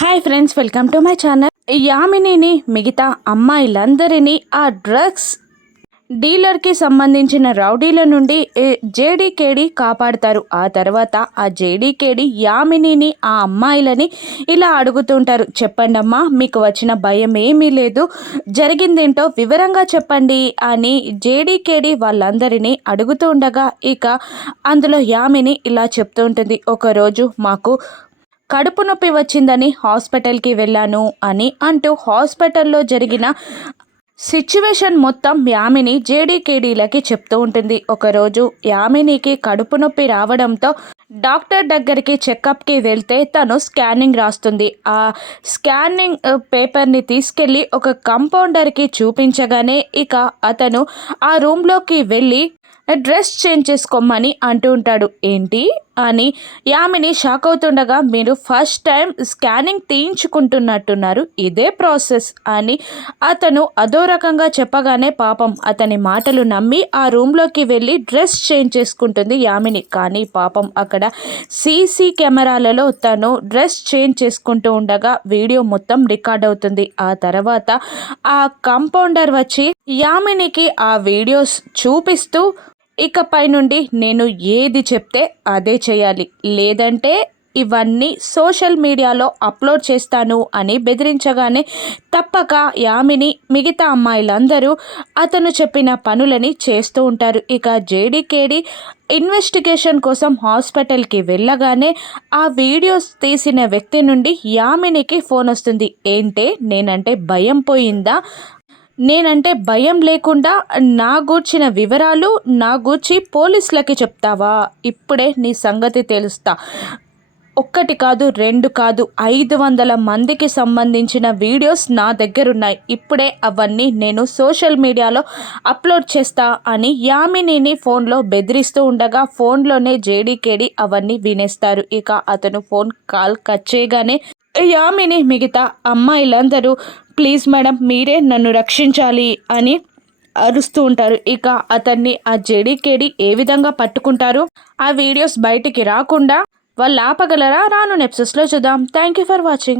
Hi friends, welcome to my channel. యామినిని మిగతా అమ్మాయిలందరినీ ఆ డ్రగ్స్ డీలర్కి సంబంధించిన రౌడీల నుండి జేడీకేడి కాపాడుతారు. ఆ తర్వాత ఆ జేడీకేడి యామినిని ఆ అమ్మాయిలని ఇలా అడుగుతుంటారు, చెప్పండి అమ్మా, మీకు వచ్చిన భయం ఏమీ లేదు, జరిగిందేంటో వివరంగా చెప్పండి అని జేడీకేడి వాళ్ళందరినీ అడుగుతూ ఉండగా ఇక అందులో యామిని ఇలా చెప్తూ ఉంటుంది, ఒకరోజు మాకు కడుపు నొప్పి వచ్చిందని హాస్పిటల్కి వెళ్ళాను అని అంటూ హాస్పిటల్లో జరిగిన సిచ్యువేషన్ మొత్తం యామిని జేడీకేడీలకి చెప్తూ ఉంటుంది. ఒకరోజు యామినికి కడుపు నొప్పి రావడంతో డాక్టర్ దగ్గరికి చెకప్కి వెళ్తే తను స్కానింగ్ రాస్తుంది. ఆ స్కానింగ్ పేపర్ని తీసుకెళ్ళి ఒక కంపౌండర్కి చూపించగానే ఇక అతను ఆ రూమ్లోకి వెళ్ళి డ్రెస్ చేంజ్ చేసుకోమని అంటూ ఉంటాడు. ఏంటి అని యామిని షాక్ అవుతుండగా, మీరు ఫస్ట్ టైం స్కానింగ్ తీయించుకుంటున్నట్టున్నారు, ఇదే ప్రాసెస్ అని అతను అదో రకంగా చెప్పగానే పాపం అతని మాటలు నమ్మి ఆ రూమ్లోకి వెళ్ళి డ్రెస్ చేంజ్ చేసుకుంటుంది యామిని. కానీ పాపం అక్కడ సీసీ కెమెరాలలో తను డ్రెస్ చేంజ్ చేసుకుంటూ ఉండగా వీడియో మొత్తం రికార్డ్ అవుతుంది. ఆ తర్వాత ఆ కంపౌండర్ వచ్చి యామినికి ఆ వీడియోస్ చూపిస్తూ, ఇకపై నుండి నేను ఏది చెప్తే అదే చేయాలి, లేదంటే ఇవన్నీ సోషల్ మీడియాలో అప్లోడ్ చేస్తాను అని బెదిరించగానే తప్పక యామిని మిగతా అమ్మాయిలందరూ అతను చెప్పిన పనులని చేస్తూ ఉంటారు. ఇక జేడీకేడి ఇన్వెస్టిగేషన్ కోసం హాస్పిటల్కి వెళ్ళగానే ఆ వీడియోస్ తీసిన వ్యక్తి నుండి యామినికి ఫోన్ వస్తుంది. ఏంటే నేనంటే భయం పోయిందా, నేనంటే భయం లేకుండా నా గూర్చిన వివరాలు నా గూర్చి పోలీసులకి చెప్తావా, ఇప్పుడే నీ సంగతి తెలుస్తా, ఒక్కటి కాదు రెండు కాదు 500 మందికి సంబంధించిన వీడియోస్ నా దగ్గరున్నాయి, ఇప్పుడే అవన్నీ నేను సోషల్ మీడియాలో అప్లోడ్ చేస్తా అని యామినిని ఫోన్లో బెదిరిస్తూ ఉండగా ఫోన్లోనే జేడీకేడి అవన్నీ వినేస్తారు. ఇక అతను ఫోన్ కాల్ కట్ చేయగానే యామిని మిగతా అమ్మాయిలందరూ ప్లీజ్ మేడం, మీరే నన్ను రక్షించాలి అని అరుస్తూ ఉంటారు. ఇక అతన్ని ఆ జేడీకేడి ఏ విధంగా పట్టుకుంటారు, ఆ వీడియోస్ బయటికి రాకుండా వాళ్ళు ఆపగలరా, రాను ఎపిసోడ్స్లో చూద్దాం. Thank you for watching.